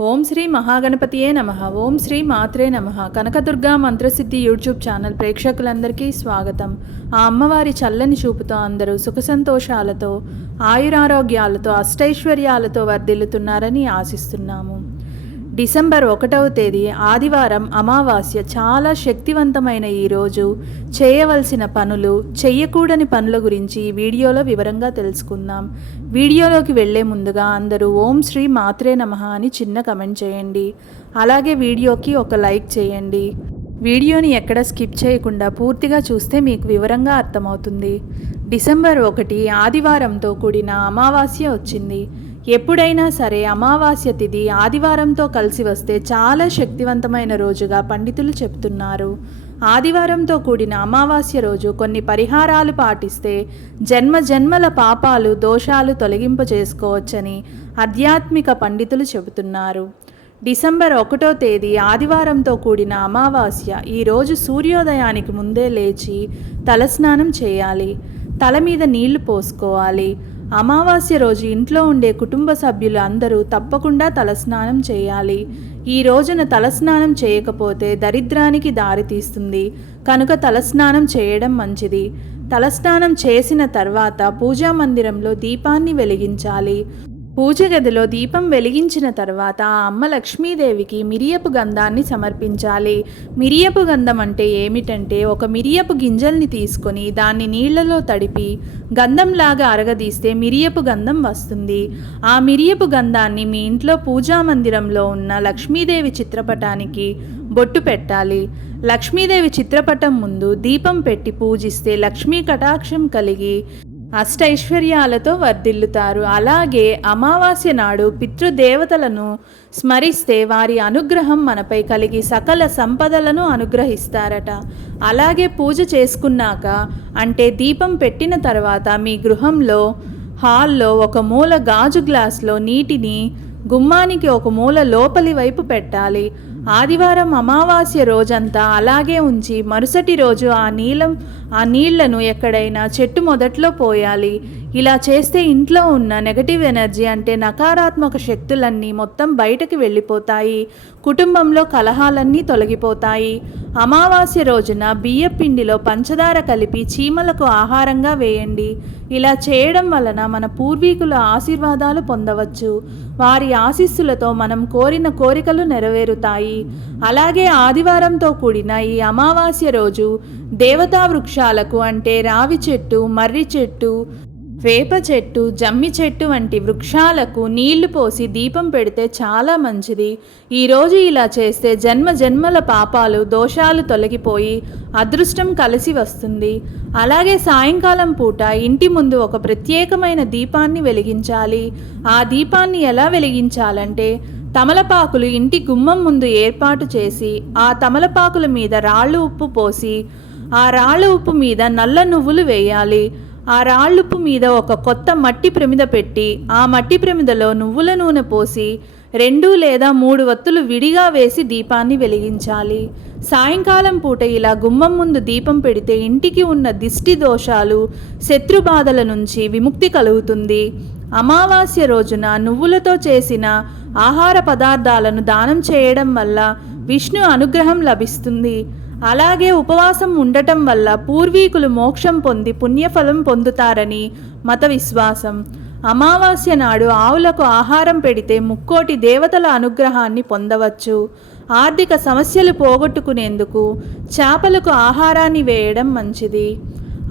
ఓం శ్రీ మహాగణపతియే నమ. ఓం శ్రీ మాత్రే నమ. Kanakadurga మంత్రసిద్ధి YouTube channel ప్రేక్షకులందరికీ స్వాగతం. ఆ అమ్మవారి చల్లని చూపుతో అందరూ సుఖ సంతోషాలతో ఆయురారోగ్యాలతో అష్టైశ్వర్యాలతో వర్ధిల్లుతున్నారని ఆశిస్తున్నాము. డిసెంబర్ ఒకటవ తేదీ ఆదివారం అమావాస్య చాలా శక్తివంతమైన ఈరోజు చేయవలసిన పనులు చెయ్యకూడని పనుల గురించి ఈ వీడియోలో వివరంగా తెలుసుకుందాం. వీడియోలోకి వెళ్ళే ముందుగా అందరూ ఓం శ్రీ మాత్రే నమః అని చిన్న కమెంట్ చేయండి. అలాగే వీడియోకి ఒక లైక్ చేయండి. వీడియోని ఎక్కడ స్కిప్ చేయకుండా పూర్తిగా చూస్తే మీకు వివరంగా అర్థమవుతుంది. డిసెంబర్ ఒకటి ఆదివారంతో కూడిన అమావాస్య వచ్చింది. ఎప్పుడైనా సరే అమావాస్య తిథి ఆదివారంతో కలిసి వస్తే చాలా శక్తివంతమైన రోజుగా పండితులు చెప్తున్నారు. ఆదివారంతో కూడిన అమావాస్య రోజు కొన్ని పరిహారాలు పాటిస్తే జన్మ జన్మల పాపాలు దోషాలు తొలగింప చేసుకోవచ్చని ఆధ్యాత్మిక పండితులు చెబుతున్నారు. డిసెంబర్ ఒకటో తేదీ ఆదివారంతో కూడిన అమావాస్య ఈరోజు సూర్యోదయానికి ముందే లేచి తలస్నానం చేయాలి. తల మీద నీళ్ళు పోసుకోవాలి. అమావాస్య రోజు ఇంట్లో ఉండే కుటుంబ సభ్యులు అందరూ తప్పకుండా తలస్నానం చేయాలి. ఈ రోజున తలస్నానం చేయకపోతే దరిద్రానికి దారితీస్తుంది కనుక తలస్నానం చేయడం మంచిది. తలస్నానం చేసిన తర్వాత పూజా మందిరంలో దీపాన్ని వెలిగించాలి. పూజ గదిలో దీపం వెలిగించిన తర్వాత అమ్మ లక్ష్మీదేవికి మిరియపు గంధాన్ని సమర్పించాలి. మిరియపు గంధం అంటే ఏమిటంటే ఒక మిరియపు గింజల్ని తీసుకొని దాన్ని నీళ్ళలో తడిపి గంధంలాగా అరగదీస్తే మిరియపు గంధం వస్తుంది. ఆ మిరియపు గంధాన్ని మీ ఇంట్లో పూజా మందిరంలో ఉన్న లక్ష్మీదేవి చిత్రపటానికి బొట్టు పెట్టాలి. లక్ష్మీదేవి చిత్రపటం ముందు దీపం పెట్టి పూజిస్తే లక్ష్మీ కటాక్షం కలిగి అష్టైశ్వర్యాలతో వర్ధిల్లుతారు. అలాగే అమావాస్య నాడు పితృదేవతలను స్మరిస్తే వారి అనుగ్రహం మనపై కలిగి సకల సంపదలను అనుగ్రహిస్తారట. అలాగే పూజ చేసుకున్నాక అంటే దీపం పెట్టిన తర్వాత మీ గృహంలో హాల్లో ఒక మూల గాజు గ్లాస్లో నీటిని గుమ్మానికి ఒక మూల లోపలి వైపు పెట్టాలి. ఆదివారం అమావాస్య రోజంతా అలాగే ఉంచి మరుసటి రోజు ఆ నీలం ఆ నీళ్ళను ఎక్కడైనా చెట్టు మొదట్లో పోయాలి. ఇలా చేస్తే ఇంట్లో ఉన్న నెగటివ్ ఎనర్జీ అంటే నకారాత్మక శక్తులన్నీ మొత్తం బయటకు వెళ్ళిపోతాయి. కుటుంబంలో కలహాలన్నీ తొలగిపోతాయి. అమావాస్య రోజున బియ్యపిండిలో పంచదార కలిపి చీమలకు ఆహారంగా వేయండి. ఇలా చేయడం వలన మన పూర్వీకుల ఆశీర్వాదాలు పొందవచ్చు. వారి ఆశీస్సులతో మనం కోరిన కోరికలు నెరవేరుతాయి. అలాగే ఆదివారంతో కూడిన ఈ అమావాస్య రోజు దేవతా వృక్షాలకు అంటే రావి చెట్టు మర్రి చెట్టు వేప చెట్టు జమ్మి చెట్టు వంటి వృక్షాలకు నీళ్ళు పోసి దీపం పెడితే చాలా మంచిది. ఈరోజు ఇలా చేస్తే జన్మ జన్మల పాపాలు దోషాలు తొలగిపోయి అదృష్టం కలిసి వస్తుంది. అలాగే సాయంకాలం పూట ఇంటి ముందు ఒక ప్రత్యేకమైన దీపాన్ని వెలిగించాలి. ఆ దీపాన్ని ఎలా వెలిగించాలంటే తమలపాకులు ఇంటి గుమ్మం ముందు ఏర్పాటు చేసి ఆ తమలపాకుల మీద రాళ్ళు ఉప్పు పోసి ఆ రాళ్ళ ఉప్పు మీద నల్ల నువ్వులు వేయాలి. ఆ రాళ్ళుప్పు మీద ఒక కొత్త మట్టి ప్రమిద పెట్టి ఆ మట్టి ప్రమిదలో నువ్వుల నూనె పోసి రెండు లేదా మూడు వత్తులు విడిగా వేసి దీపాన్ని వెలిగించాలి. సాయంకాలం పూట ఇలా గుమ్మం ముందు దీపం పెడితే ఇంటికి ఉన్న దిష్టి దోషాలు శత్రుబాధల నుంచి విముక్తి కలుగుతుంది. అమావాస్య రోజున నువ్వులతో చేసిన ఆహార పదార్థాలను దానం చేయడం వల్ల విష్ణు అనుగ్రహం లభిస్తుంది. అలాగే ఉపవాసం ఉండటం వల్ల పూర్వీకులు మోక్షం పొంది పుణ్యఫలం పొందుతారని మత విశ్వాసం. అమావాస్య నాడు ఆవులకు ఆహారం పెడితే ముక్కోటి దేవతల అనుగ్రహాన్ని పొందవచ్చు. ఆర్థిక సమస్యలు పోగొట్టుకునేందుకు చేపలకు ఆహారాన్ని వేయడం మంచిది.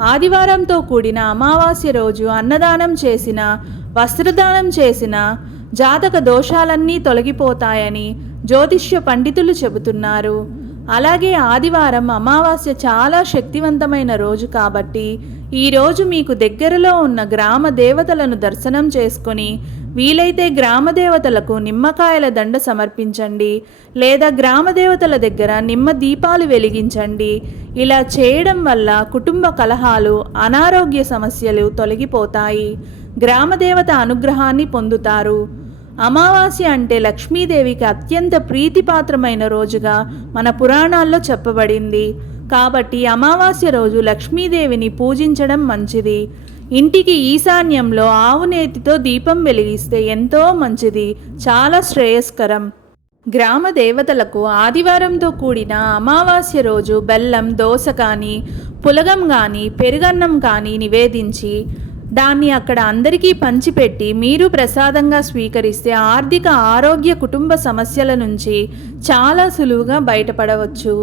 ఆదివారంతో కూడిన అమావాస్య రోజు అన్నదానం చేసిన వస్త్రదానం చేసిన జాతక దోషాలన్నీ తొలగిపోతాయని జ్యోతిష్య పండితులు చెబుతున్నారు. అలాగే ఆదివారం అమావాస్య చాలా శక్తివంతమైన రోజు కాబట్టి ఈరోజు మీకు దగ్గరలో ఉన్న గ్రామ దేవతలను దర్శనం చేసుకొని వీలైతే గ్రామ దేవతలకు నిమ్మకాయల దండ సమర్పించండి లేదా గ్రామ దేవతల దగ్గర నిమ్మ దీపాలు వెలిగించండి. ఇలా చేయడం వల్ల కుటుంబ కలహాలు అనారోగ్య సమస్యలు తొలగిపోతాయి. గ్రామదేవత అనుగ్రహాన్ని పొందుతారు. అమావాస్య అంటే లక్ష్మీదేవికి అత్యంత ప్రీతిపాత్రమైన రోజుగా మన పురాణాల్లో చెప్పబడింది. కాబట్టి అమావాస్య రోజు లక్ష్మీదేవిని పూజించడం మంచిది. ఇంటికి ఈశాన్యంలో ఆవు నేతితో దీపం వెలిగిస్తే ఎంతో మంచిది. చాలా శ్రేయస్కరం. గ్రామ దేవతలకు ఆదివారంతో కూడిన అమావాస్య రోజు బెల్లం దోశ కానీ పులగం కానీ పెరుగన్నం కానీ నివేదించి దాన్ని అక్కడ అందరికీ పంచిపెట్టి మీరు ప్రసాదంగా స్వీకరిస్తే ఆర్థిక ఆరోగ్య కుటుంబ సమస్యల నుంచి చాలా సులువుగా బయటపడవచ్చు.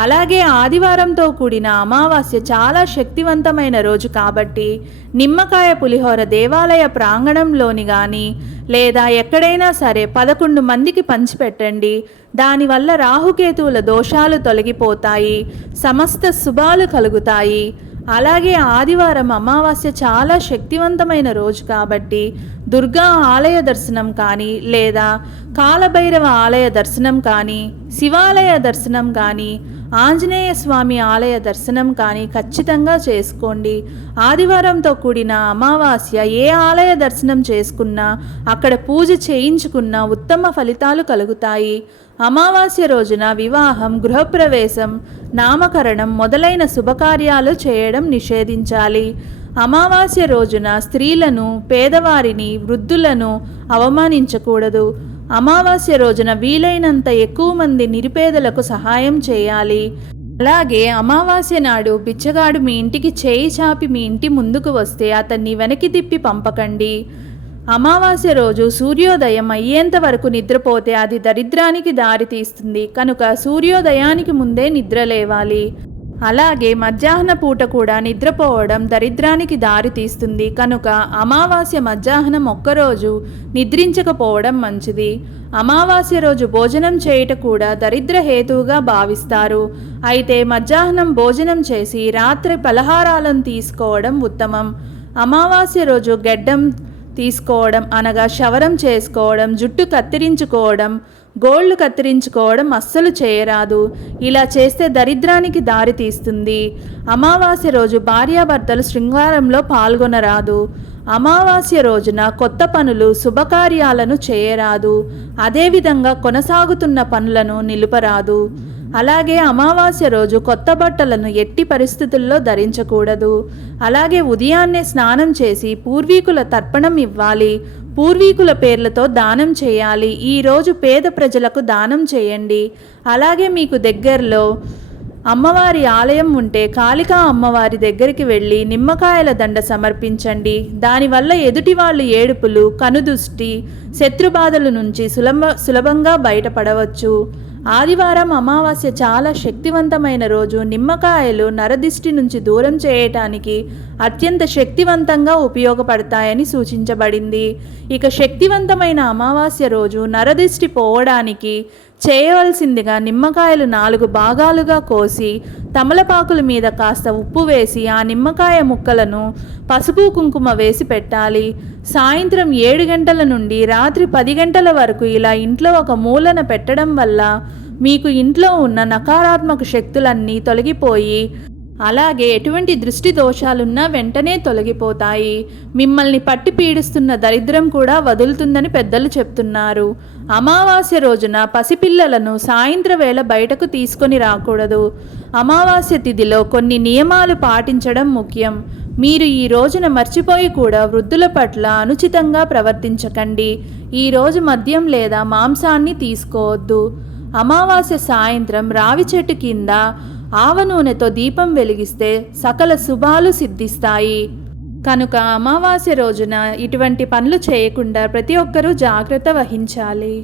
అలాగే ఆదివారంతో కూడిన అమావాస్య చాలా శక్తివంతమైన రోజు కాబట్టి నిమ్మకాయ పులిహోర దేవాలయ ప్రాంగణంలోని కానీ లేదా ఎక్కడైనా సరే పదకొండు మందికి పంచిపెట్టండి. దానివల్ల రాహుకేతువుల దోషాలు తొలగిపోతాయి. సమస్త శుభాలు కలుగుతాయి. అలాగే ఆదివారం అమావాస్య చాలా శక్తివంతమైన రోజు కాబట్టి దుర్గా ఆలయ దర్శనం కానీ లేదా కాలభైరవ ఆలయ దర్శనం కానీ శివాలయ దర్శనం కానీ ఆంజనేయ స్వామి ఆలయ దర్శనం కానీ ఖచ్చితంగా చేసుకోండి. ఆదివారంతో కూడిన అమావాస్య ఏ ఆలయ దర్శనం చేసుకున్నా అక్కడ పూజ చేయించుకున్నా ఉత్తమ ఫలితాలు కలుగుతాయి. అమావాస్య రోజున వివాహం గృహప్రవేశం నామకరణం మొదలైన శుభకార్యాలు చేయడం నిషేధించాలి. అమావాస్య రోజున స్త్రీలను పేదవారిని వృద్ధులను అవమానించకూడదు. అమావాస్య రోజున వీలైనంత ఎక్కువ మంది నిరుపేదలకు సహాయం చేయాలి. అలాగే అమావాస్య నాడు బిచ్చగాడు మీ ఇంటికి చేయి చాపి మీ ఇంటి ముందుకు వస్తే అతన్ని వెనక్కి తిప్పి పంపకండి. అమావాస్య రోజు సూర్యోదయం అయ్యేంత వరకు నిద్రపోతే అది దరిద్రానికి దారితీస్తుంది కనుక సూర్యోదయానికి ముందే నిద్ర లేవాలి. అలాగే మధ్యాహ్న పూట కూడా నిద్రపోవడం దరిద్రానికి దారితీస్తుంది కనుక అమావాస్య మధ్యాహ్నం ఒక్కరోజు నిద్రించకపోవడం మంచిది. అమావాస్య రోజు భోజనం చేయుట కూడా దరిద్ర హేతువుగా భావిస్తారు. అయితే మధ్యాహ్నం భోజనం చేసి రాత్రి పలహారాలను తీసుకోవడం ఉత్తమం. అమావాస్య రోజు గెడ్డం తీసుకోవడం అనగా శవరం చేసుకోవడం జుట్టు కత్తిరించుకోవడం గోళ్ళు కత్తిరించుకోవడం అస్సలు చేయరాదు. ఇలా చేస్తే దరిద్రానికి దారి తీస్తుంది. అమావాస్య రోజు భార్యాభర్తలు శృంగారంలో పాల్గొనరాదు. అమావాస్య రోజున కొత్త పనులు శుభకార్యాలను చేయరాదు. అదేవిధంగా కొనసాగుతున్న పనులను నిలుపరాదు. అలాగే అమావాస్య రోజు కొత్త బట్టలను ఎట్టి పరిస్థితుల్లో ధరించకూడదు. అలాగే ఉదయాన్నే స్నానం చేసి పూర్వీకుల తర్పణం ఇవ్వాలి. పూర్వీకుల పేర్లతో దానం చేయాలి. ఈరోజు పేద ప్రజలకు దానం చేయండి. అలాగే మీకు దగ్గరలో అమ్మవారి ఆలయం ఉంటే కాళికా అమ్మవారి దగ్గరికి వెళ్ళి నిమ్మకాయల దండ సమర్పించండి. దానివల్ల ఎదుటి వాళ్ళు ఏడుపులు కనుదుష్టి శత్రుబాధల నుంచి సులభ సులభంగా బయటపడవచ్చు. ఆదివారం అమావాస్య చాలా శక్తివంతమైన రోజు. నిమ్మకాయలు నరదిష్టి నుంచి దూరం చేయటానికి అత్యంత శక్తివంతంగా ఉపయోగపడతాయని సూచించబడింది. ఇక శక్తివంతమైన అమావాస్య రోజు నరదిష్టి పోవడానికి చేయవలసిందిగా నిమ్మకాయలు నాలుగు భాగాలుగా కోసి తమలపాకుల మీద కాస్త ఉప్పు వేసి ఆ నిమ్మకాయ ముక్కలను పసుపు కుంకుమ వేసి పెట్టాలి. సాయంత్రం ఏడు గంటల నుండి రాత్రి పది గంటల వరకు ఇలా ఇంట్లో ఒక మూలన పెట్టడం వల్ల మీకు ఇంట్లో ఉన్న నకారాత్మక శక్తులన్నీ తొలగిపోయి అలాగే ఎటువంటి దృష్టి దోషాలున్నా వెంటనే తొలగిపోతాయి. మిమ్మల్ని పట్టి పీడిస్తున్న దరిద్రం కూడా వదులుతుందని పెద్దలు చెప్తున్నారు. అమావాస్య రోజున పసిపిల్లలను సాయంత్ర వేళ బయటకు తీసుకొని రాకూడదు. అమావాస్య తిథిలో కొన్ని నియమాలు పాటించడం ముఖ్యం. మీరు ఈ రోజున మర్చిపోయి కూడా వృద్ధుల పట్ల అనుచితంగా ప్రవర్తించకండి. ఈ రోజు మద్యం లేదా మాంసాన్ని తీసుకోవద్దు. అమావాస్య సాయంత్రం రావి చెట్టు కింద ఆవ నూనెతో దీపం వెలిగిస్తే సకల శుభాలు సిద్ధిస్తాయి. కనుక అమావాస్య రోజున ఇటువంటి పనులు చేయకుండా ప్రతి ఒక్కరూ జాగ్రత్త వహించాలి.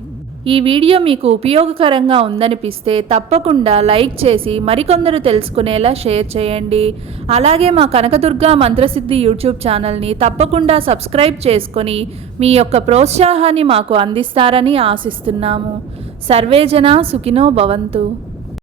ఈ వీడియో మీకు ఉపయోగకరంగా ఉందనిపిస్తే తప్పకుండా లైక్ చేసి మరికొందరు తెలుసుకునేలా షేర్ చేయండి. అలాగే మా కనకదుర్గ మంత్రసిద్ధి యూట్యూబ్ ఛానల్ని తప్పకుండా సబ్స్క్రైబ్ చేసుకొని మీ యొక్క ప్రోత్సాహాన్ని మాకు అందిస్తారని ఆశిస్తున్నాము. సర్వేజన సుఖినో భవంతు.